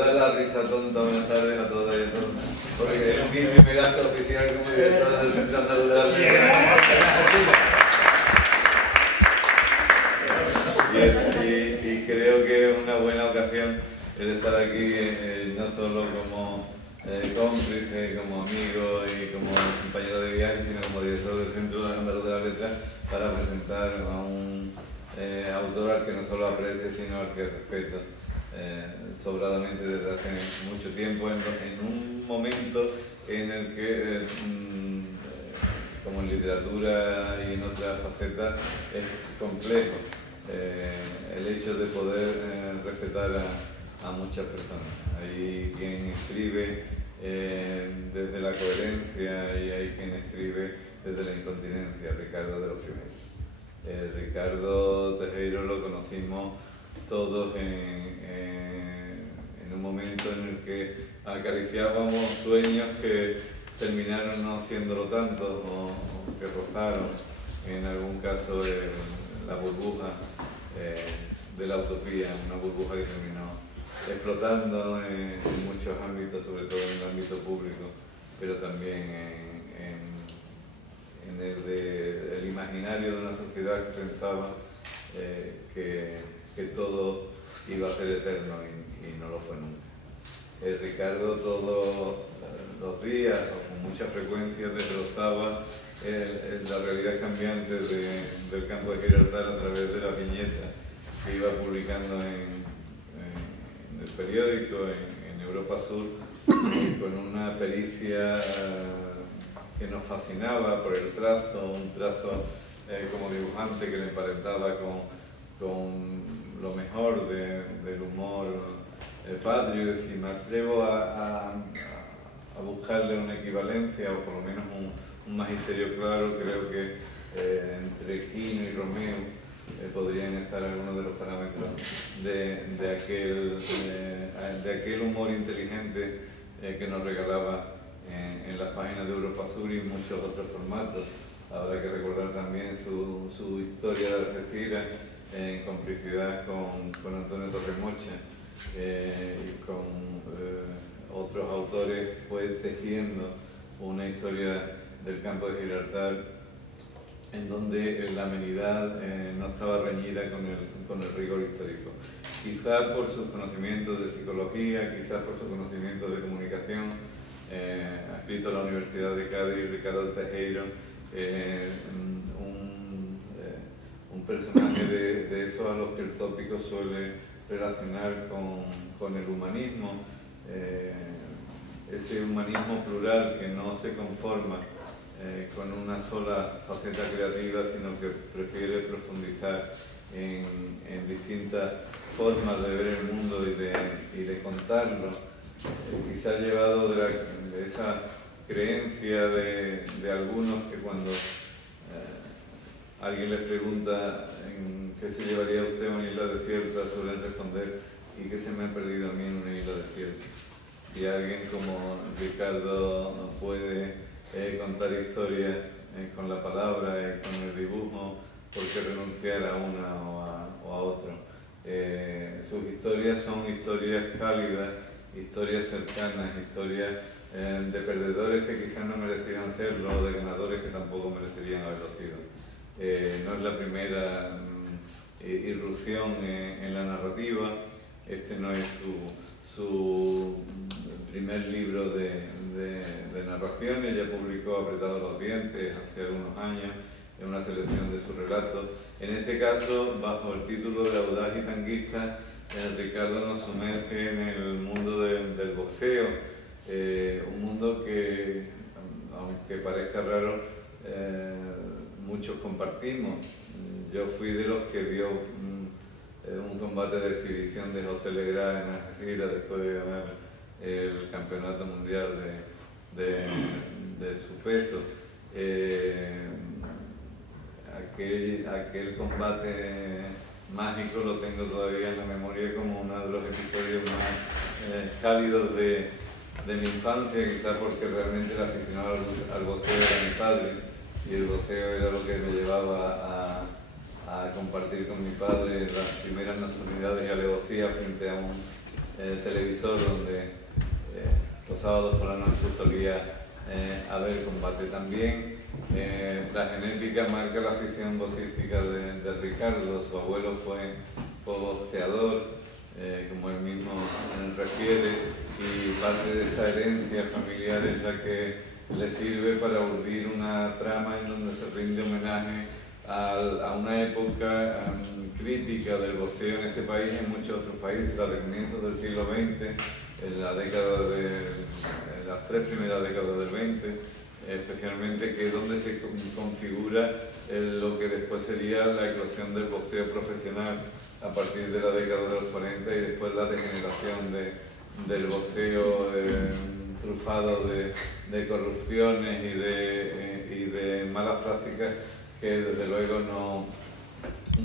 dar la risa tonta, buenas tardes a todos y a todas, porque es mi primer acto oficial como director del Centro Andaluz de Arte. Y creo que es una buena ocasión el estar aquí, no solo como cómplice, como amigo y como compañero de viaje, sino como director del Centro Andaluz de la Letra, para presentar a un autor al que no solo aprecio, sino al que respeto sobradamente desde hace mucho tiempo, en un momento en el que, como en literatura y en otras facetas, es complejo el hecho de poder respetar a muchas personas. Hay quien escribe desde la coherencia y hay quien escribe desde la incontinencia. Ricardo de los primeros. Ricardo Tejero lo conocimos todos en un momento en el que acariciábamos sueños que terminaron no siéndolo tanto o que rozaron, en algún caso, la burbuja de la utopía, una burbuja que terminó explotando en muchos ámbitos, sobre todo en el ámbito público, pero también en el imaginario de una sociedad que pensaba que todo iba a ser eterno y no lo fue nunca. Ricardo todos los días, o con mucha frecuencia, desglosaba la realidad cambiante del campo de Gibraltar a través de las viñetas que iba publicando en el periódico, en Europa Sur, con una pericia que nos fascinaba por el trazo, un trazo como dibujante que le emparentaba con lo mejor del humor patrio, si me atrevo a buscarle una equivalencia, o por lo menos un magisterio claro, creo que entre Quino y Romeo podrían estar algunos de los parámetros de aquel humor inteligente que nos regalaba en las páginas de Europa Sur y en muchos otros formatos. Habrá que recordar también su historia de Algeciras, en complicidad con Antonio Torremocha y con otros autores, fue tejiendo una historia del campo de Gibraltar en donde la amenidad no estaba reñida con el rigor histórico. Quizás por sus conocimientos de psicología, quizás por sus conocimientos de comunicación, ha escrito a la Universidad de Cádiz Ricardo Tejero, un personaje de esos a los que el tópico suele relacionar con el humanismo, ese humanismo plural que no se conforma con una sola faceta creativa, sino que prefiere profundizar en distintas formas de ver el mundo y de contarlo, quizá llevado de esa creencia de algunos que cuando alguien les pregunta en qué se llevaría usted a una isla desierta, suelen responder: ¿y qué se me ha perdido a mí en una isla desierta? Si alguien como Ricardo puede contar historias con la palabra y con el dibujo, ¿por qué renunciar a una o a otra? Sus historias son historias cálidas, historias cercanas, historias de perdedores que quizás no merecieran serlo, o de ganadores que tampoco merecerían haberlo sido. No es la primera irrupción en la narrativa, este no es su primer libro de narraciones, ya publicó Apretado los dientes hace algunos años, en una selección de sus relatos. En este caso, bajo el título de Audaz y Tanguista, Ricardo nos sumerge en el mundo del boxeo, un mundo que, aunque parezca raro, muchos compartimos. Yo fui de los que vio un combate de exhibición de José Legrá en Algeciras después de ganar el campeonato mundial de su peso. Aquel combate mágico lo tengo todavía en la memoria como uno de los episodios más cálidos de mi infancia, quizás porque realmente el aficionado al boxeo era mi padre y el boxeo era lo que me llevaba a compartir con mi padre las primeras nocturnidades y alevosías frente a un televisor donde los sábados por la noche solía haber combate. También la genética marca la afición boxística de Ricardo. Su abuelo fue boxeador, como él mismo refiere, y parte de esa herencia familiar es la que le sirve para urdir una trama en donde se rinde homenaje a una época crítica del boxeo en este país y en muchos otros países, a comienzos del siglo XX, en la década en las 3 primeras décadas del 20, especialmente, que es donde se configura lo que después sería la eclosión del boxeo profesional a partir de la década de los 40 y después la degeneración del boxeo trufado de corrupciones y de malas prácticas que desde luego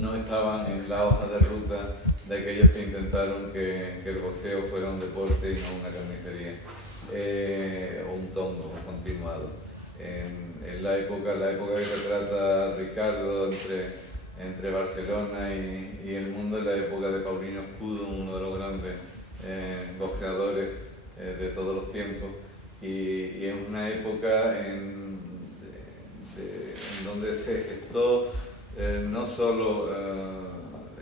no estaban en la hoja de ruta de aquellos que intentaron que el boxeo fuera un deporte y no una carnicería o un tongo continuado. En la época que retrata Ricardo entre Barcelona y el mundo, es la época de Paulino Escudo, uno de los grandes boxeadores de todos los tiempos, y es una época en donde se gestó no solo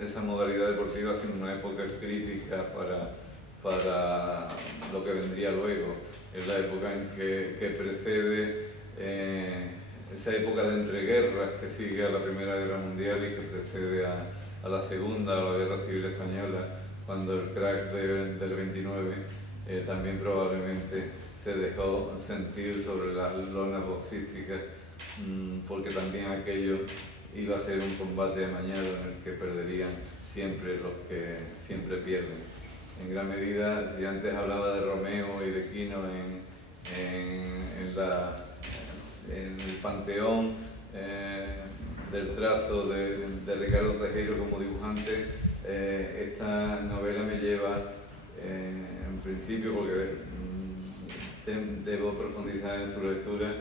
esa modalidad deportiva, sino una época crítica para lo que vendría luego. Es la época en que precede esa época de entreguerras que sigue a la Primera Guerra Mundial y que precede a la Segunda, a la Guerra Civil Española, cuando el crack del 29 también probablemente se dejó sentir sobre las lonas boxísticas, porque también aquello iba a ser un combate amañado en el que perderían siempre los que siempre pierden. En gran medida, si antes hablaba de Romeo y de Quino en el panteón del trazo de Ricardo Tejero como dibujante, esta novela me lleva, en principio, porque debo profundizar en su lectura,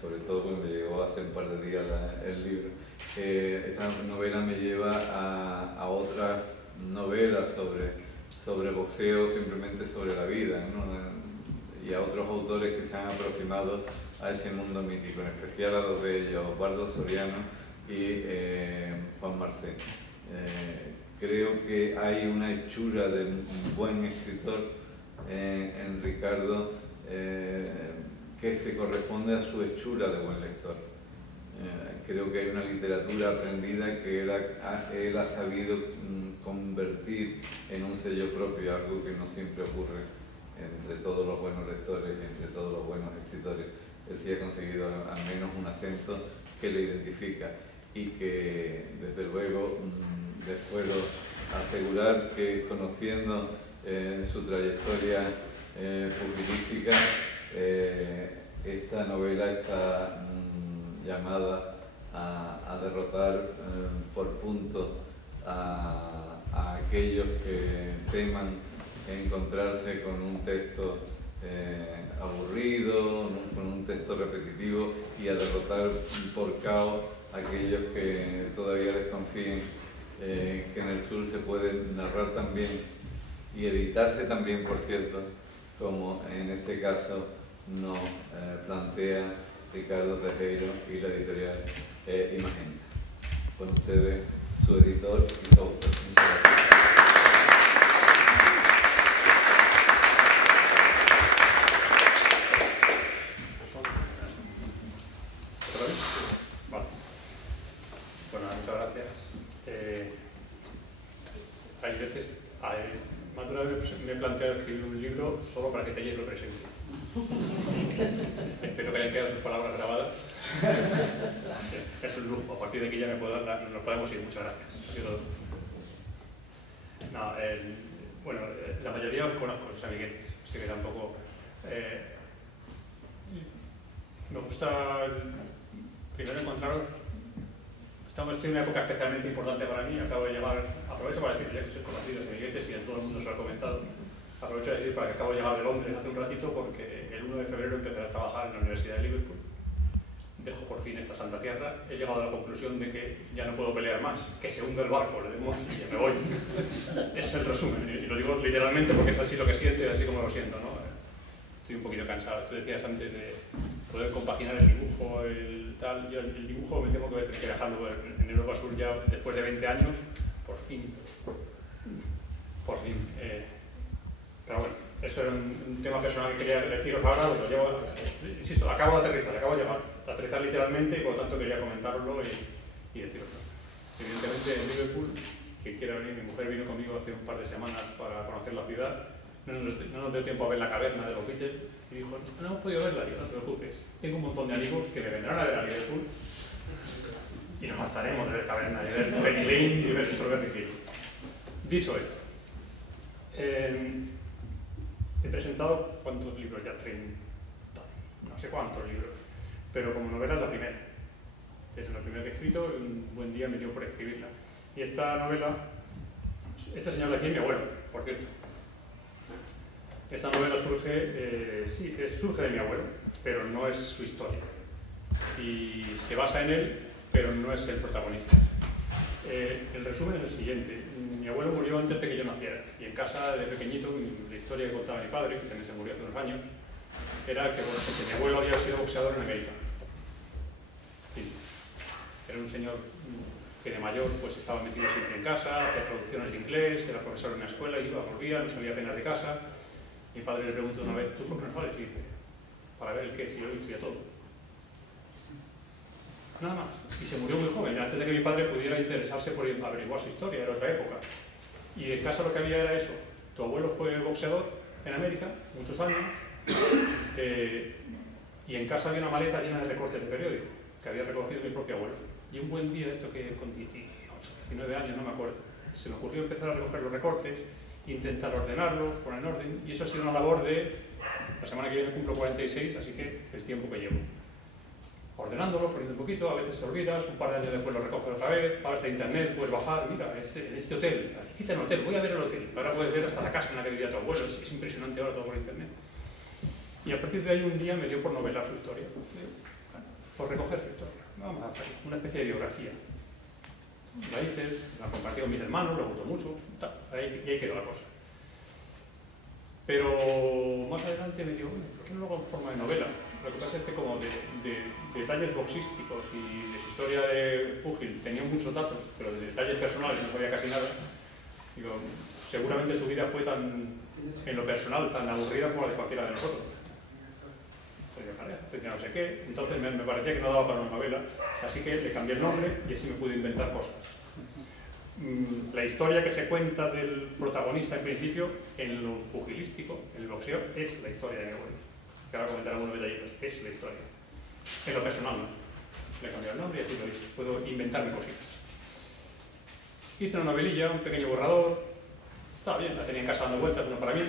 sobre todo porque me llegó hace un par de días el libro. Esta novela me lleva a otra novela sobre boxeo, simplemente sobre la vida, ¿no? Y a otros autores que se han aproximado a ese mundo mítico, en especial a los de ellos, Osvaldo Soriano y Juan Marcé. Creo que hay una hechura de un buen escritor en Ricardo que se corresponde a su hechura de buen lector. Creo que hay una literatura aprendida que él ha sabido convertir en un sello propio, algo que no siempre ocurre entre todos los buenos lectores y entre todos los buenos escritores. Él sí ha conseguido al menos un acento que le identifica y que, desde luego, les puedo asegurar que, conociendo su trayectoria pugilística, esta novela está llamada a derrotar por puntos a aquellos que teman encontrarse con un texto aburrido, con un texto repetitivo, y a derrotar por caos a aquellos que todavía desconfíen que en el sur se puede narrar también y editarse también, por cierto, como en este caso nos plantea Ricardo Tejero y la editorial Imagenta. Con ustedes, su editor y su autor. Muchas gracias. Vale. Bueno, muchas gracias. Más de una vez me he planteado escribir un libro solo para que Tellez lo presente. Espero que hayan quedado sus palabras grabadas. Es un lujo. A partir de aquí ya nos podemos ir. Muchas gracias. No, bueno, la mayoría os conozco, los amiguetes, así que tampoco... me gusta primero encontraros. Estoy en una época especialmente importante para mí. Acabo de llegar, aprovecho para decir, ya que soy conocido de amiguetes y a todo el mundo se lo ha comentado, aprovecho de decir para que acabo de llegar de Londres hace un ratito, porque el 1 de febrero empezaré a trabajar en la Universidad de Liverpool dejo por fin esta santa tierra, he llegado a la conclusión de que ya no puedo pelear más, que se hunde el barco, le demos y ya me voy. Ese es el resumen, y lo digo literalmente porque es así lo que siento y así como lo siento, ¿no? Estoy un poquito cansado. Tú decías antes de poder compaginar el dibujo, el tal. Yo el dibujo me tengo que dejarlo en Europa Sur ya después de 20 años, por fin. Pero bueno, eso era un tema personal que quería deciros ahora, lo llevo, insisto, acabo de llegar a aterrizar literalmente y por lo tanto quería comentarlo y deciroslo. Evidentemente en Liverpool, quien quiera venir, mi mujer vino conmigo hace un par de semanas para conocer la ciudad. No nos dio tiempo a ver la caverna de los Beatles y dijo, no hemos podido verla, y no te preocupes, tengo un montón de amigos que me vendrán a ver a Liverpool y nos hartaremos de ver caverna, de ver Penny Lane y de ver Strawberry Fields. Dicho esto, he presentado, ¿cuántos libros ya? 30, no sé cuántos libros, pero como novela es la primera. Es la primera que he escrito, un buen día me dio por escribirla. Y esta novela, este señor de aquí es mi abuelo, por cierto. Esta novela surge, surge de mi abuelo, pero no es su historia. Y se basa en él, pero no es el protagonista. El resumen es el siguiente. Mi abuelo murió antes de que yo naciera. Y en casa, de pequeñito, la historia que contaba mi padre, que también se murió hace unos años, era que, bueno, que mi abuelo había sido boxeador en América. Sí. Era un señor que de mayor pues estaba metido siempre en casa, hacía traducciones de inglés, era profesor en una escuela, iba, volvía, no salía apenas de casa. Mi padre le preguntó una vez, ¿tú por qué no sales? Y dice, para ver el qué, si yo lo estudia todo. Nada más. Y se murió muy joven, antes de que mi padre pudiera interesarse por averiguar su historia, era otra época. Y en casa lo que había era eso. Tu abuelo fue boxeador en América, muchos años, y en casa había una maleta llena de recortes de periódico, que había recogido mi propio abuelo. Y un buen día, esto que con 18, 19 años, no me acuerdo, se me ocurrió empezar a recoger los recortes, intentar ordenarlos, poner en orden, y eso ha sido una labor de, la semana que viene cumplo 46, así que el tiempo que llevo. Ordenándolo, poniendo un poquito, a veces te olvidas, un par de años después lo recoges otra vez, ahora está internet, puedes bajar, mira, en este hotel, cita en hotel, voy a ver el hotel, ahora puedes ver hasta la casa en la que vivía tu abuelo, es impresionante ahora todo por internet. Y a partir de ahí un día me dio por novelar su historia, por recoger su historia, vamos a hacer una especie de biografía. La hice, la compartí con mis hermanos, le gustó mucho, y ahí quedó la cosa. Pero más adelante me dijo, bueno, ¿por qué no lo hago en forma de novela? Lo que pasa es que como de detalles boxísticos y de su historia de púgil tenía muchos datos, pero de detalles personales no sabía casi nada. Digo, seguramente su vida fue tan, en lo personal, tan aburrida como la de cualquiera de nosotros. Tenía no sé qué, entonces me parecía que no daba para una novela, así que le cambié el nombre y así me pude inventar cosas. La historia que se cuenta del protagonista en principio, en lo pugilístico, en el boxeo, es la historia de mi abuelo. Que ahora comentaré algunos detallitos, es la historia. En lo personal no. Le cambié el nombre y así lo hice. Puedo inventarme cositas. Hice una novelilla, un pequeño borrador. Estaba bien, la tenía en casa dando vueltas, no para mí.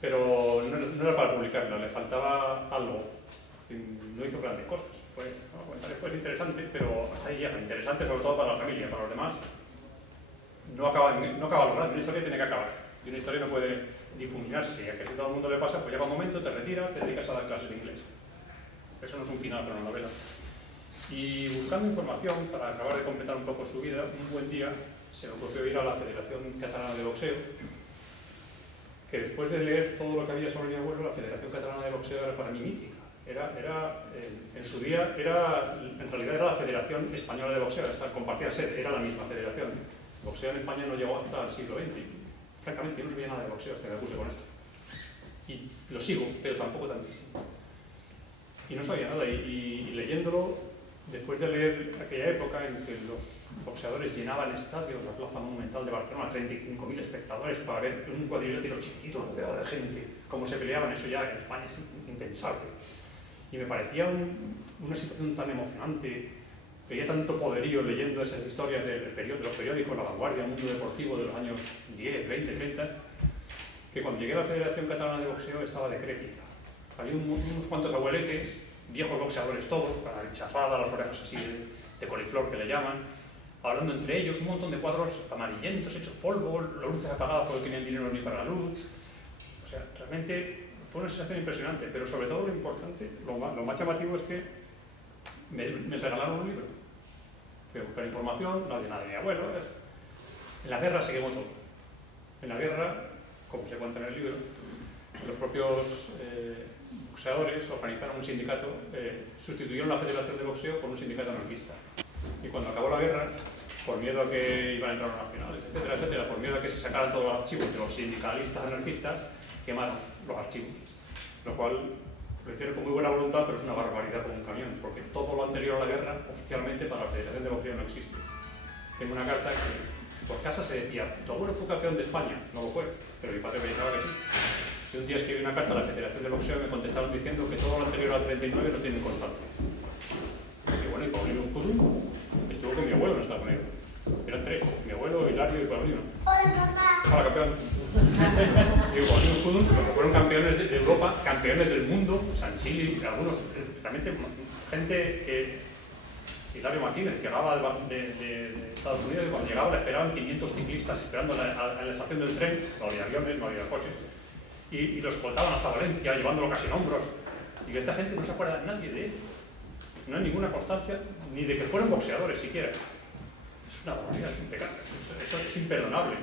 Pero no era para publicarla, le faltaba algo. No hizo grandes cosas. Fue interesante, pero hasta ahí ya. Interesante sobre todo para la familia, para los demás. No acaba logrando. Una historia tiene que acabar. Y una historia no puede difuminarse, a que si todo el mundo le pasa, pues llega un momento, te retiras, te dedicas a dar clases de inglés. Eso no es un final para una novela. Y buscando información, para acabar de completar un poco su vida, un buen día se me ocurrió ir a la Federación Catalana de Boxeo, que después de leer todo lo que había sobre mi abuelo, la Federación Catalana de Boxeo era para mí mítica. En su día, en realidad era la Federación Española de Boxeo, compartía sede, era la misma federación. El boxeo en España no llegó hasta el siglo XX. Francamente, yo no sabía nada de boxeo hasta que me puse con esto. Y lo sigo, pero tampoco tantísimo. Y no sabía nada, y leyéndolo, después de leer aquella época en que los boxeadores llenaban estadios, la Plaza Monumental de Barcelona, 35.000 espectadores para ver un cuadrilátero chiquitito rodeado de gente, cómo se peleaban, eso ya en España es impensable. Y me parecía una situación tan emocionante, veía tanto poderío leyendo esas historias de los periódicos, La Vanguardia, el Mundo Deportivo de los años 10, 20, 30, que cuando llegué a la Federación Catalana de Boxeo estaba decrépita. Había unos cuantos abueletes, viejos boxeadores todos, con la chafada, las orejas así de coliflor que le llaman, hablando entre ellos, un montón de cuadros amarillentos, hechos polvo, las luces apagadas porque no tenían dinero ni para la luz. O sea, realmente fue una sensación impresionante, pero sobre todo lo importante, lo más llamativo es que me regalaron un libro. Fui a buscar información, no había nada de mi abuelo. En la guerra se quemó todo. En la guerra, como se cuenta en el libro, los propios boxeadores organizaron un sindicato, sustituyeron la Federación de Boxeo por un sindicato anarquista. Y cuando acabó la guerra, por miedo a que iban a entrar unas finales, etcétera, etcétera, por miedo a que se sacaran todos los archivos de los sindicalistas anarquistas, quemaron los archivos. Lo cual lo hicieron con muy buena voluntad, pero es una barbaridad como un camión, porque todo lo anterior a la guerra, oficialmente para la Federación de Boxeo no existe. Tengo una carta que por casa se decía, tu abuelo fue campeón de España, no lo fue, pero mi padre me pensaba que sí. Y un día escribí una carta a la Federación de Boxeo y me contestaron diciendo que todo lo anterior al 39 no tiene constancia. Y bueno, y Paulino Escudún estuvo con mi abuelo en Estados Unidos. Eran tres, mi abuelo, Hilario y Paulino. ¡Hola, papá! ¡Hola, campeón! Y Paulino Escudún, los que fueron campeones de Europa, campeones del mundo, Sanchili, algunos, realmente, gente que... Hilario Martínez, que llegaba de Estados Unidos y cuando llegaba le esperaban 500 ciclistas esperando en la estación del tren, no había aviones, no había coches, y los escoltaban hasta Valencia, llevándolo casi en hombros. Y que esta gente no se acuerda nadie de él. No hay ninguna constancia, ni de que fueron boxeadores siquiera. Es una barbaridad, es un pecado, eso es imperdonable.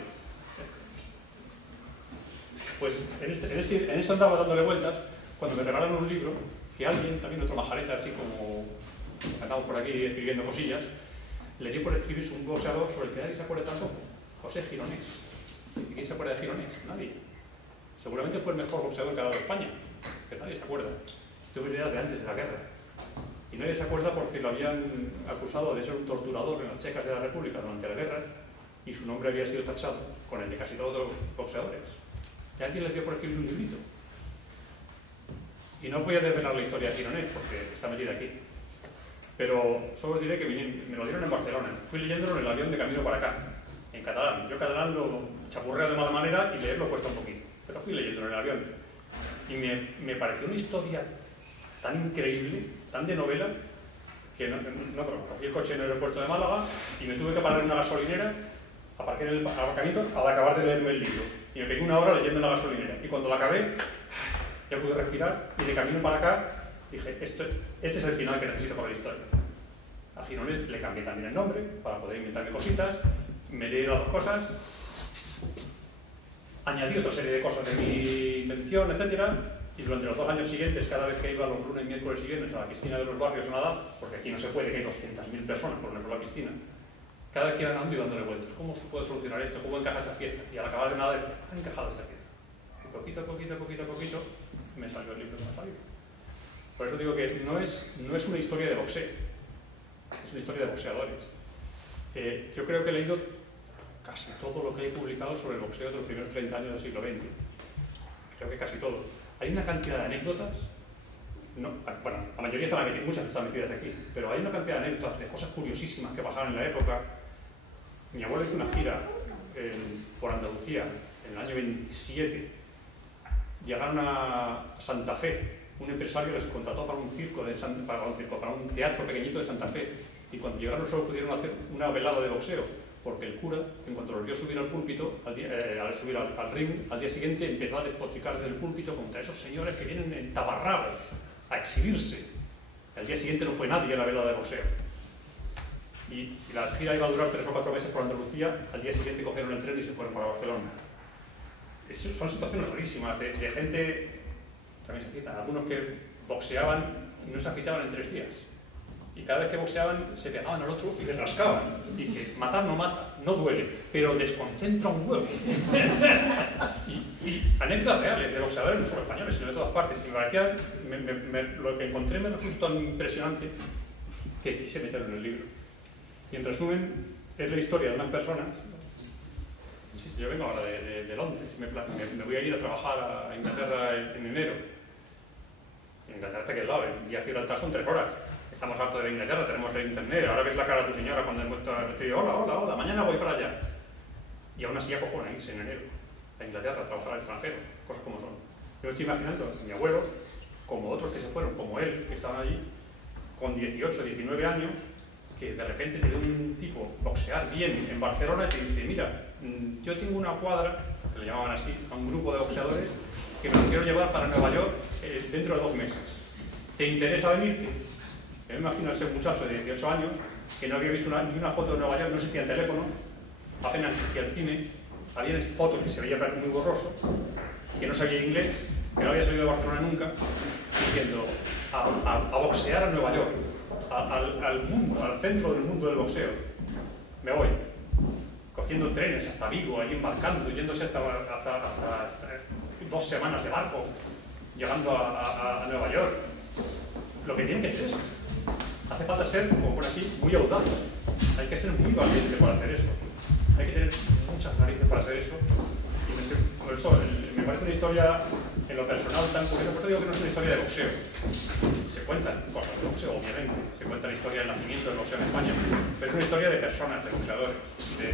Pues en esto andaba dándole vueltas cuando me regalaron un libro que alguien, también otro majareta, así como andamos por aquí escribiendo cosillas, le dio por escribirse un boxeador sobre el que nadie se acuerda tampoco, José Gironés. ¿Y quién se acuerda de Gironés? Nadie. Seguramente fue el mejor boxeador que ha dado España, pero nadie se acuerda. Tuve idea de antes de la guerra. Y nadie se acuerda porque lo habían acusado de ser un torturador en las Checas de la República durante la guerra y su nombre había sido tachado con el de casi todos los boxeadores. Y alguien le dio por escribir un librito. Y no voy a desvelar la historia de Gironés porque está metida aquí. Pero solo os diré que me lo dieron en Barcelona. Fui leyéndolo en el avión de camino para acá, en catalán. Yo catalán lo chapurreo de mala manera y leerlo cuesta un poquito. Pero fui leyéndolo en el avión. Y me pareció una historia tan increíble, tan de novela, que cogí el coche en el aeropuerto de Málaga y me tuve que parar en una gasolinera, aparqué en el aparcamiento al acabar de leerme el libro. Y me pegué una hora leyendo en la gasolinera. Y cuando la acabé, ya pude respirar y de camino para acá dije, este es el final que necesito para la historia. A Gironés le cambié también el nombre para poder inventarme cositas, me leí las dos cosas, añadí otra serie de cosas de mi invención, etc. Y durante los 2 años siguientes, cada vez que iba los lunes y miércoles siguientes a la piscina de los barrios a nadar, porque aquí no se puede, que hay 200.000 personas por una sola piscina, cada vez que iba nadando y dándole vueltas, ¿cómo se puede solucionar esto? ¿Cómo encaja esta pieza? Y al acabar de nadar decía, ha encajado esta pieza. Y poquito a poquito, me salió el libro que me salió. Por eso digo que no es una historia de boxeo, es una historia de boxeadores. Yo creo que he leído casi todo lo que he publicado sobre el boxeo de los primeros 30 años del siglo XX. Creo que casi todo. Hay una cantidad de anécdotas, bueno, la mayoría están metidas, muchas están metidas aquí, pero hay una cantidad de anécdotas, de cosas curiosísimas que pasaban en la época. Mi abuelo hizo una gira por Andalucía en el año 27. Llegaron a Santa Fe. Un empresario les contrató para un teatro pequeñito de Santa Fe. Y cuando llegaron solo pudieron hacer una velada de boxeo, porque el cura, en cuanto los vio subir al púlpito, al subir al ring, al día siguiente empezó a despotricar desde el púlpito contra esos señores que vienen entabarrados a exhibirse. Al día siguiente no fue nadie a la velada de boxeo. Y la gira iba a durar 3 o 4 meses por Andalucía. Al día siguiente cogieron el tren y se fueron para Barcelona. Son situaciones rarísimas de gente, también se citan, algunos que boxeaban y no se afeitaban en 3 días. Y cada vez que boxeaban se pegaban al otro y le rascaban. Y que matar no mata, no duele, pero desconcentra un huevo. y anécdotas reales de boxeadores, no solo españoles, sino de todas partes. Y me parecía, lo que encontré me resultó tan impresionante que quise meterlo en el libro. Y en resumen, es la historia de unas personas. Yo vengo ahora de Londres, me voy a ir a trabajar a Inglaterra en enero. En Inglaterra está que es lado, el viaje a Gibraltar son 3 horas. Estamos hartos de Inglaterra, tenemos el internet, ahora ves la cara de tu señora cuando te digo, hola, mañana voy para allá. Y aún así acojona irse en enero a Inglaterra a trabajar al extranjero, cosas como son. Yo me estoy imaginando a mi abuelo, como otros que se fueron, como él, que estaban allí, con 18, 19 años, que de repente te ve un tipo boxear bien en Barcelona y te dice, mira, yo tengo una cuadra, que le llamaban así, a un grupo de boxeadores, que me lo quiero llevar para Nueva York dentro de 2 meses. ¿Te interesa venirte? Yo me imagino a ese muchacho de 18 años que no había visto ni una foto de Nueva York, no existían teléfonos, apenas existía el cine, había fotos que se veían muy borrosos, que no sabía inglés, que no había salido de Barcelona nunca, diciendo a boxear a Nueva York, al mundo, al centro del mundo del boxeo. Me voy, cogiendo trenes hasta Vigo, ahí embarcando, yéndose hasta 2 semanas de barco, llegando a Nueva York. Lo que tiene que hacer es, hace falta ser, como por aquí, muy audaz. Hay que ser muy valiente para hacer eso. Hay que tener muchas narices para hacer eso. Y por eso me parece una historia, en lo personal, tan curiosa. Por eso digo que no es una historia de boxeo. Se cuentan cosas de boxeo, obviamente. Se cuenta la historia del nacimiento del boxeo en España. Pero es una historia de personas, de boxeadores.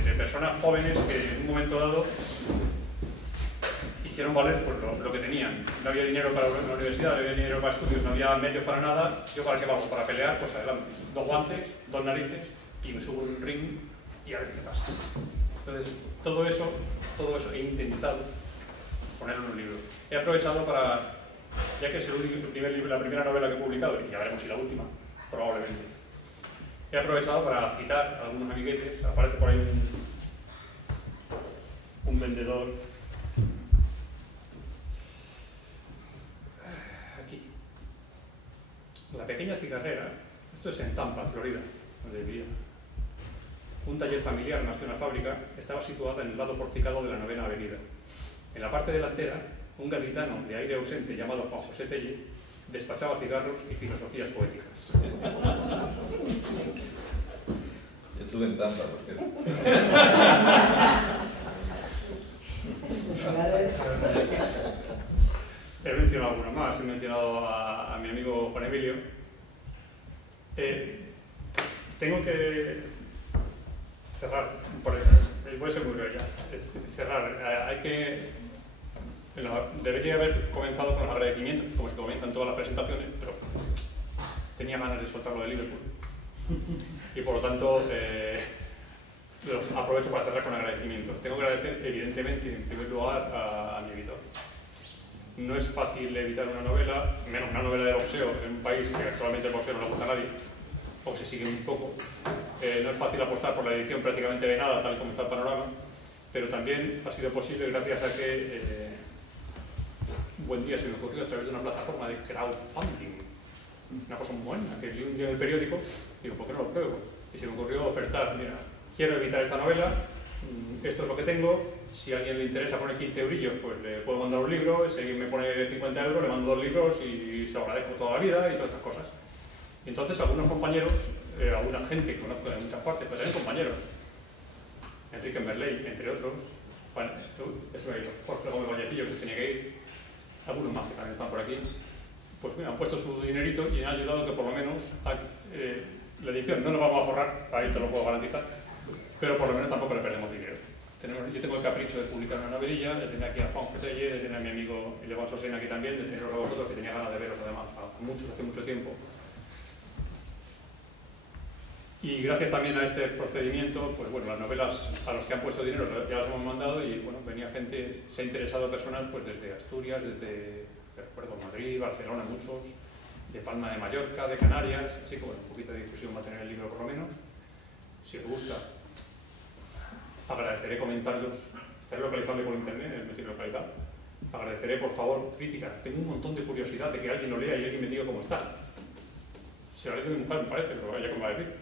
De personas jóvenes que en un momento dado hicieron valer pues, lo que tenían. No había dinero para la universidad, no había dinero para estudios, no había medios para nada. Yo para qué valgo, para pelear, pues adelante. 2 guantes, 2 narices y me subo en un ring y a ver qué pasa. Entonces, todo eso he intentado ponerlo en un libro. He aprovechado para, ya que es el primer libro, la primera novela que he publicado, y ya veremos si la última, probablemente. He aprovechado para citar a algunos amiguetes. Aparece por ahí un vendedor. Aquí. La pequeña cigarrera, esto es en Tampa, Florida, donde vivía. Un taller familiar más que una fábrica estaba situada en el lado porticado de la 9ª Avenida. En la parte delantera, un gaditano de aire ausente llamado Juan José Telle despachaba cigarros y filosofías poéticas. Yo estuve en Tampa, por cierto. He mencionado algunos más, he mencionado a mi amigo Juan Emilio. Tengo que cerrar, puede ser muy breve ya, cerrar. Debería haber comenzado con los agradecimientos, como se comienzan todas las presentaciones, pero tenía ganas de soltarlo de Liverpool. Y por lo tanto, los aprovecho para cerrar con agradecimientos. Tengo que agradecer, evidentemente, en primer lugar, a mi editor. No es fácil editar una novela, menos una novela de boxeo, en un país que actualmente el boxeo no le gusta a nadie, o se sigue un poco. No es fácil apostar por la edición prácticamente de nada, tal como está el panorama, pero también ha sido posible gracias a que un buen día se me ocurrió a través de una plataforma de crowdfunding, una cosa muy buena, que vi un día en el periódico, digo, ¿por qué no lo pruebo? Y se me ocurrió ofertar, mira, quiero editar esta novela, esto es lo que tengo, si a alguien le interesa poner 15 eurillos, pues le puedo mandar un libro, si alguien me pone 50 euros, le mando 2 libros y se lo agradezco toda la vida y todas estas cosas. Y entonces algunos compañeros, alguna gente que conozco de muchas partes, pero también compañeros, Enrique Merley, entre otros, bueno, eso me ha ido, Jorge Gómez Vallecillo, que tenía que ir, algunos más que también están por aquí, pues mira, han puesto su dinerito y han ayudado que por lo menos la edición no nos vamos a forrar, ahí te lo puedo garantizar, pero por lo menos tampoco le perdemos dinero. Yo tengo el capricho de publicar una novelilla, de tener aquí a Juan Petelle, de tener a mi amigo Ilivan Sosena aquí también, de teneros a vosotros, que tenía ganas de veros además hace mucho tiempo. Y gracias también a este procedimiento, pues bueno, las novelas a los que han puesto dinero ya las hemos mandado y bueno, venía gente, se ha interesado personal pues desde Asturias, desde, recuerdo, Madrid, Barcelona, muchos, de Palma de Mallorca, de Canarias, así que bueno, un poquito de difusión va a tener el libro por lo menos. Si os gusta, agradeceré comentarios, estaré localizable por internet, es meter localizado. Agradeceré por favor críticas, tengo un montón de curiosidad de que alguien lo lea y alguien me diga cómo está. Si ahora es de mi mujer me parece, pero vaya que me va a decir.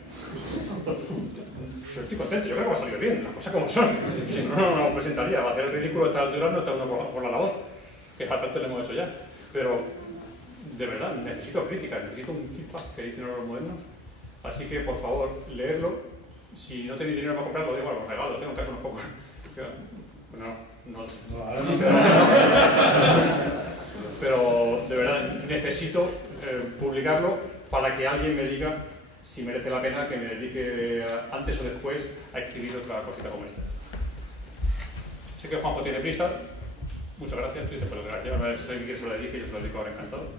Yo estoy contento, yo creo que va a salir bien, las cosas como son. Si no, no lo presentaría, va a hacer el ridículo a esta altura, no está uno por la labor, que bastante lo hemos hecho ya. Pero, de verdad, necesito críticas, necesito un feedback que dicen los modernos. Así que, por favor, leerlo. Si no tenéis dinero para comprarlo, digo, los regalo, tengo que hacer unos pocos. Pero, de verdad, necesito publicarlo para que alguien me diga si merece la pena que me dedique antes o después a escribir otra cosita como esta. Sé que Juanjo tiene prisa. Muchas gracias, tú dices, pero gracias, no sé que se lo dedique, yo se lo dedico ahora encantado.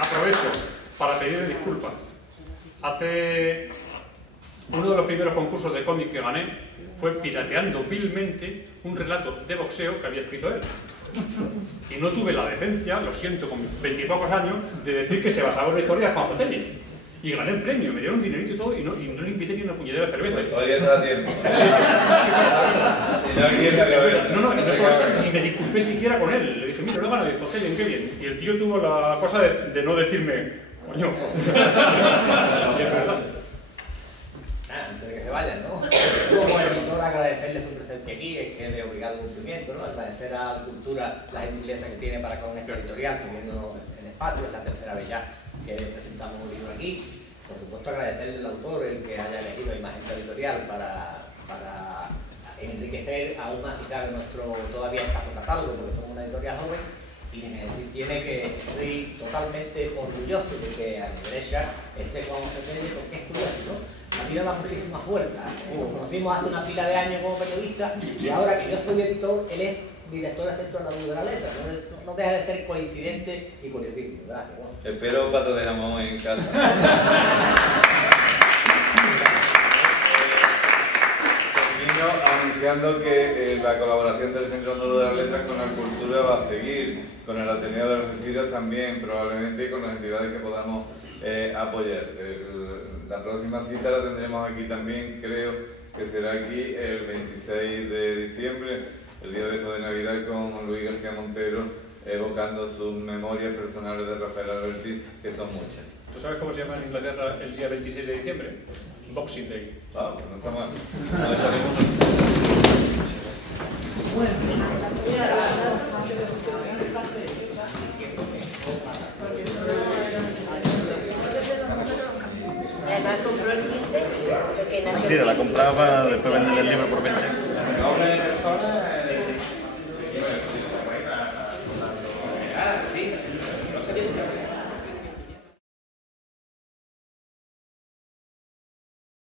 Aprovecho para pedir disculpas. Hace uno de los primeros concursos de cómic que gané fue pirateando vilmente un relato de boxeo que había escrito él. Y no tuve la decencia, lo siento, con 20 y pocos años, de decir que se basaba en la historia de Juan Botelli. Y gané el premio, me dieron un dinerito y todo, y no le invité ni una puñetera de cerveza. Todavía está a tiempo. No, y no solo eso, ni me disculpé siquiera con él. Le dije, mira, lo he ganado, y dijo, qué bien, qué bien. Y el tío tuvo la cosa de no decirme, coño. Y es verdad. Antes de que se vayan, ¿no? Como editor, agradecerle su presencia aquí, es que es de obligado cumplimiento, ¿no? Agradecer a la Cultura la gentileza que tiene para con esta editorial, siguiendo en espacio, es la tercera vez ya que presentamos un libro aquí. Por supuesto, agradecerle al autor el que haya elegido Imagen Editorial para enriquecer aún más, si cabe, nuestro todavía escaso catálogo, porque somos una editorial joven. Y tiene que estoy totalmente orgulloso de que a mi derecha esté Juan Botelli, porque es curioso, ¿no? La vida da muchísimas vueltas. Nos conocimos hace una pila de años como periodista y ahora que yo soy editor, él es director de Centro de la Luz de la Letra. No deja de ser coincidente y curiosísimo. Gracias, Juan. Espero pato de jamón en casa. Anunciando que la colaboración del Centro Andaluz de las Letras con la Cultura va a seguir, con el Ateneo de Algeciras también, probablemente, y con las entidades que podamos apoyar. La próxima cita la tendremos aquí también, creo que será aquí el 26 de diciembre, el día después de Navidad, con Luis García Montero, evocando sus memorias personales de Rafael Albertis, que son muchas. ¿Tú sabes cómo se llama en Inglaterra el día 26 de diciembre? Boxing Day. Ah, pues no está mal. No echaremos. Además compró el kit porque nació. Mentira, la compraba para después vender el libro por 20. Nombre de persona, sí.